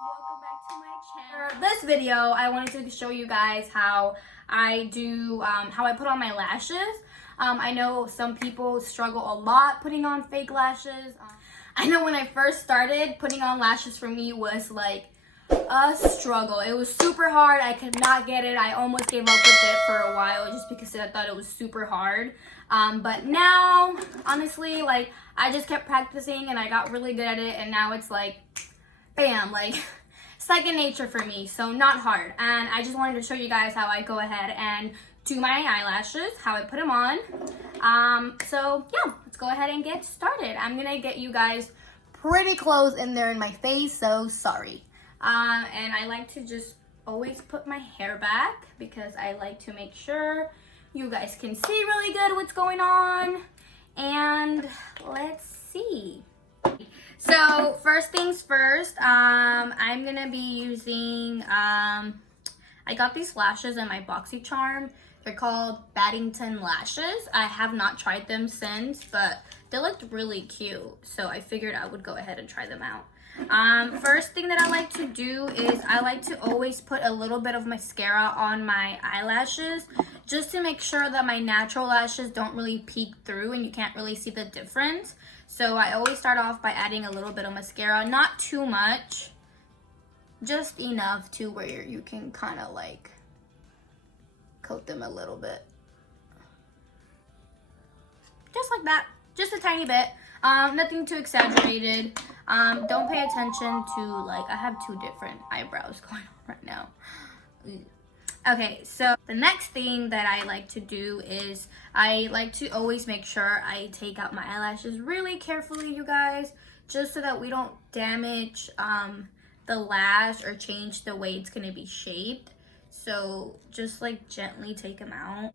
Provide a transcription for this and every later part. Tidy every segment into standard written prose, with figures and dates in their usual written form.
welcome back to my channel. For this video, I wanted to show you guys how I put on my lashes. I know some people struggle a lot putting on fake lashes. I know when I first started, putting on lashes for me was like a struggle. It was super hard. I could not get it. I almost gave up with it for a while just because I thought it was super hard. But now, honestly, like, I just kept practicing and I got really good at it, and now it's like, bam, like second nature for me, so not hard. And I just wanted to show you guys how I go ahead and do my eyelashes, how I put them on. So yeah, let's go ahead and get started. I'm gonna get you guys pretty close in there in my face, so sorry. And I like to just always put my hair back because I like to make sure you guys can see really good what's going on. And let's see. So first things first, I'm gonna be using, I got these lashes in my BoxyCharm. They're called Baddington lashes. I have not tried them since, but they looked really cute, so I figured I would go ahead and try them out. First thing that I like to do is I like to always put a little bit of mascara on my eyelashes just to make sure that my natural lashes don't really peek through and you can't really see the difference. So I always start off by adding a little bit of mascara, not too much, just enough to where you can kind of like coat them a little bit. Just like that, just a tiny bit, nothing too exaggerated. Don't pay attention to, like, I have two different eyebrows going on right now. Okay, so the next thing that I like to do is I like to always make sure I take out my eyelashes really carefully, you guys, just so that we don't damage the lash or change the way it's gonna be shaped. So just like gently take them out.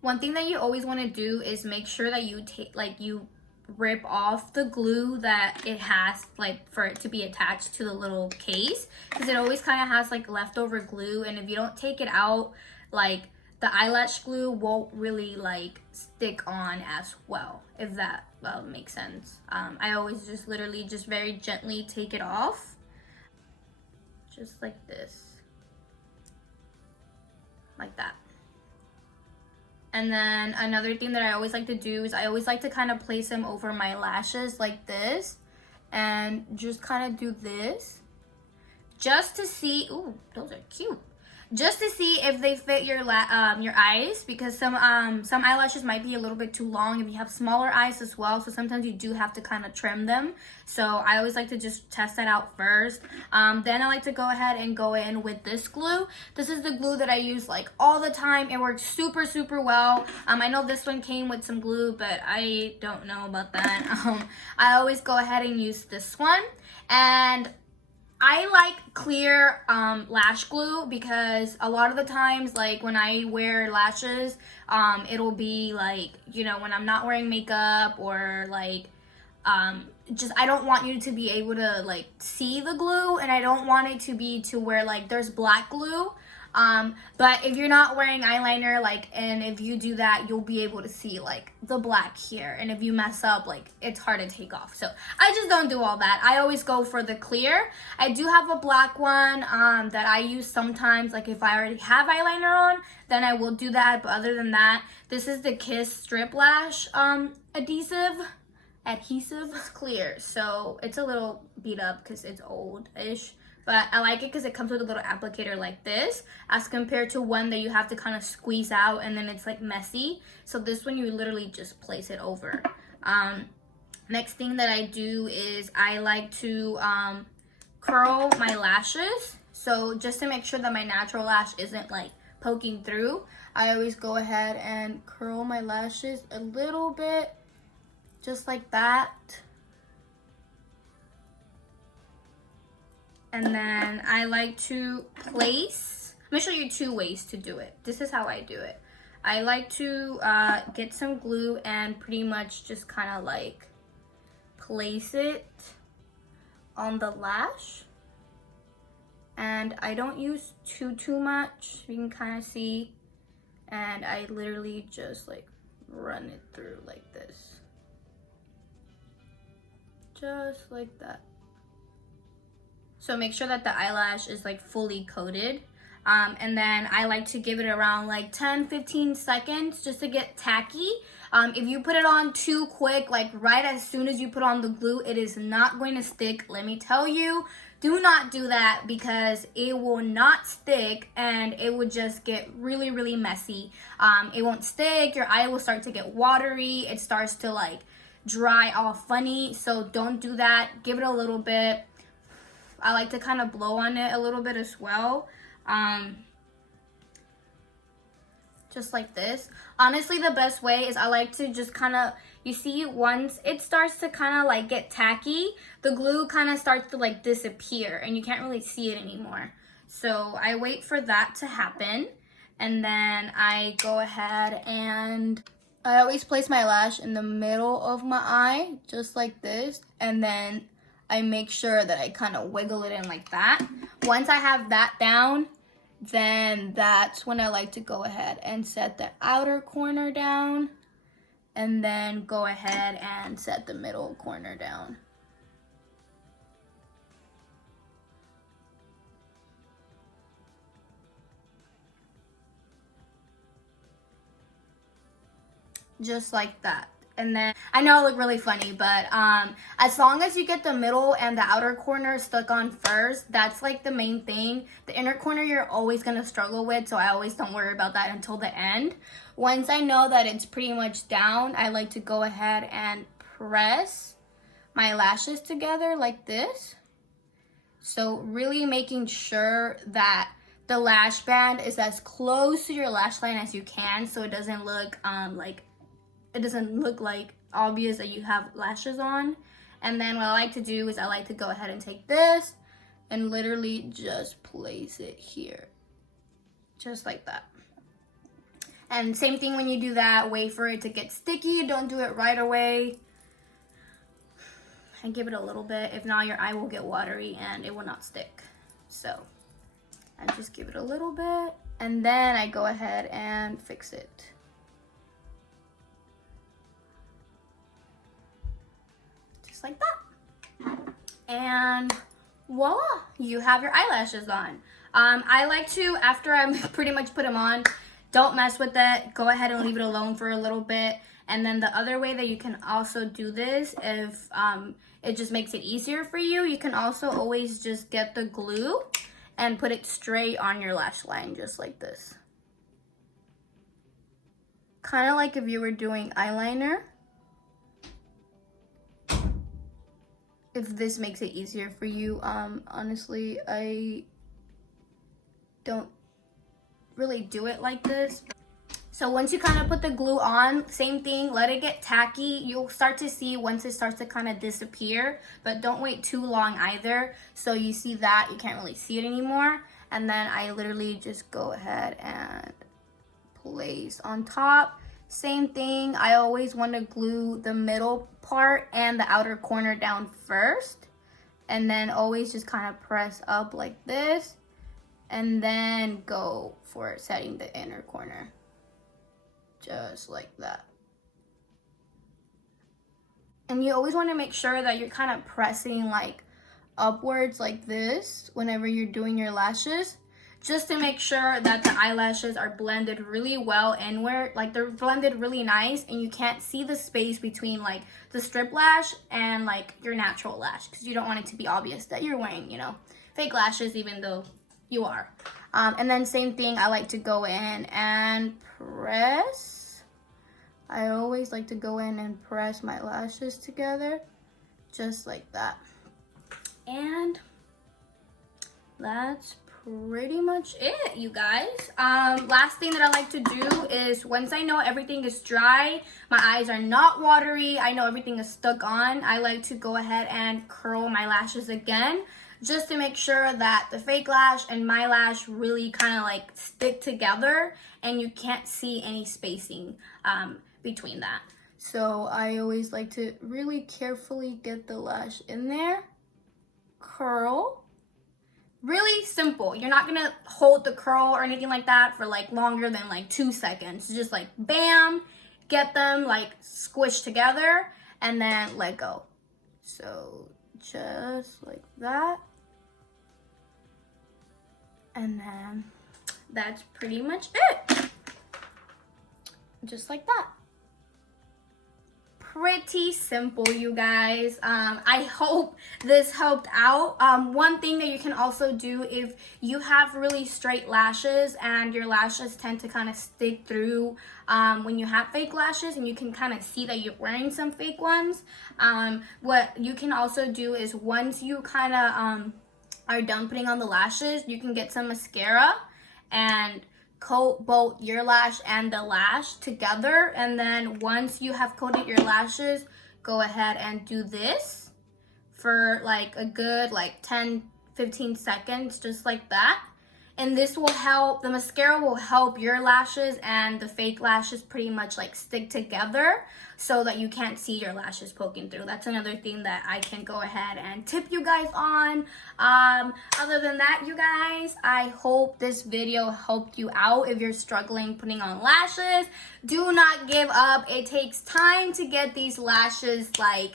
One thing that you always want to do is make sure that you rip off the glue that it has, like, for it to be attached to the little case, because it always kind of has like leftover glue, and if you don't take it out, like, the eyelash glue won't really like stick on as well, if that makes sense. I always just literally just very gently take it off, just like this, like that. And then another thing that I always like to do is I always like to kind of place them over my lashes like this, and just kind of do this just to see. Ooh, those are cute. Just to see if they fit your eyes, because some eyelashes might be a little bit too long if you have smaller eyes as well, so sometimes you do have to kind of trim them. So I always like to just test that out first. Then I like to go ahead and go in with this glue. This is the glue that I use like all the time. It works super, super well. I know this one came with some glue, but I don't know about that. I always go ahead and use this one, and I like clear lash glue because a lot of the times, like, when I wear lashes, it'll be like, you know, when I'm not wearing makeup, or like just, I don't want you to be able to like see the glue, and I don't want it to be to where like there's black glue. But if you're not wearing eyeliner, like, and if you do that, you'll be able to see like the black here, and if you mess up, like, it's hard to take off. So I just don't do all that. I always go for the clear. I do have a black one that I use sometimes, like if I already have eyeliner on, then I will do that. But other than that, this is the Kiss Strip Lash adhesive. It's clear, so it's a little beat up because it's old-ish. But I like it because it comes with a little applicator like this, as compared to one that you have to kind of squeeze out and then it's like messy. So this one, you literally just place it over. Next thing that I do is I like to curl my lashes. So just to make sure that my natural lash isn't like poking through, I always go ahead and curl my lashes a little bit, just like that. And then I like to place, I'm gonna show you two ways to do it. This is how I do it. I like to get some glue and pretty much just kind of like place it on the lash. And I don't use too much, you can kind of see. And I literally just like run it through like this. Just like that. So make sure that the eyelash is like fully coated. And then I like to give it around like 10-15 seconds just to get tacky. If you put it on too quick, like right as soon as you put on the glue, it is not going to stick. Let me tell you, do not do that because it will not stick and it would just get really, really messy. It won't stick. Your eye will start to get watery. It starts to like dry all funny. So don't do that. Give it a little bit. I like to kind of blow on it a little bit as well. Just like this. Honestly, the best way is I like to just kind of, you see, once it starts to kind of like get tacky, the glue kind of starts to like disappear and you can't really see it anymore. So I wait for that to happen and then I go ahead and I always place my lash in the middle of my eye, just like this, and then I make sure that I kind of wiggle it in like that. Once I have that down, then that's when I like to go ahead and set the outer corner down and then go ahead and set the middle corner down. Just like that. And then I know I look really funny, but as long as you get the middle and the outer corner stuck on first, that's like the main thing. The inner corner you're always gonna struggle with, so I always don't worry about that until the end. Once I know that it's pretty much down, I like to go ahead and press my lashes together like this. So really making sure that the lash band is as close to your lash line as you can, so it doesn't look like obvious that you have lashes on. And then what I like to do is I like to go ahead and take this and literally just place it here. Just like that. And same thing when you do that, wait for it to get sticky. Don't do it right away. And give it a little bit. If not, your eye will get watery and it will not stick. So I just give it a little bit and then I go ahead and fix it. Like that, and voila, you have your eyelashes on. I like to, after I pretty much put them on, don't mess with it, go ahead and leave it alone for a little bit. And then the other way that you can also do this, if it just makes it easier for you, you can also always just get the glue and put it straight on your lash line, just like this, kind of like if you were doing eyeliner. If this makes it easier for you, honestly, I don't really do it like this. So once you kind of put the glue on, same thing, let it get tacky. You'll start to see once it starts to kind of disappear, but don't wait too long either. So you see that, you can't really see it anymore. And then I literally just go ahead and place on top. Same thing, I always want to glue the middle part and the outer corner down first. And then always just kind of press up like this. And then go for setting the inner corner. Just like that. And you always want to make sure that you're kind of pressing like upwards like this whenever you're doing your lashes. Just to make sure that the eyelashes are blended really well inward, like they're blended really nice and you can't see the space between like the strip lash and like your natural lash, because you don't want it to be obvious that you're wearing, you know, fake lashes even though you are. And then same thing, I like to go in and press. I always like to go in and press my lashes together, just like that. And that's pretty much it, you guys. Last thing that I like to do is once I know everything is dry, my eyes are not watery, I know everything is stuck on, I like to go ahead and curl my lashes again, just to make sure that the fake lash and my lash really kind of like stick together and you can't see any spacing between that. So I always like to really carefully get the lash in there, curl. Really simple. You're not gonna hold the curl or anything like that for like longer than like 2 seconds. Just like bam, get them like squished together and then let go. So just like that. And then that's pretty much it. Just like that. Pretty simple, you guys. I hope this helped out. One thing that you can also do if you have really straight lashes and your lashes tend to kind of stick through when you have fake lashes, and you can kind of see that you're wearing some fake ones, what you can also do is once you kind of are done putting on the lashes, you can get some mascara and coat both your lash and the lash together. And then once you have coated your lashes, go ahead and do this for like a good like 10-15 seconds, just like that. And this will help, the mascara will help your lashes and the fake lashes pretty much like stick together so that you can't see your lashes poking through. That's another thing that I can go ahead and tip you guys on. Other than that, you guys, I hope this video helped you out if you're struggling putting on lashes. Do not give up. It takes time to get these lashes like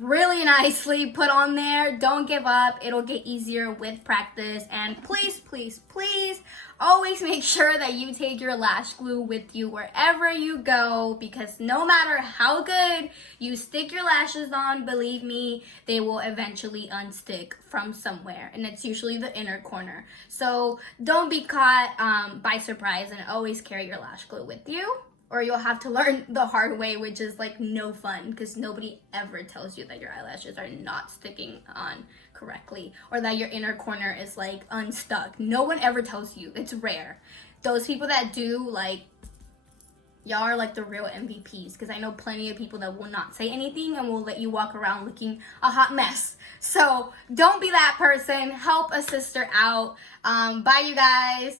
really nicely put on there. Don't give up. It'll get easier with practice. And please, please, please always make sure that you take your lash glue with you wherever you go, because no matter how good you stick your lashes on, believe me, they will eventually unstick from somewhere, and it's usually the inner corner. So don't be caught by surprise, and always carry your lash glue with you, or you'll have to learn the hard way, which is like no fun, because nobody ever tells you that your eyelashes are not sticking on correctly, or that your inner corner is like unstuck. No one ever tells you. It's rare. Those people that do, like, y'all are like the real MVPs, because I know plenty of people that will not say anything and will let you walk around looking a hot mess. So don't be that person. Help a sister out. Bye, you guys.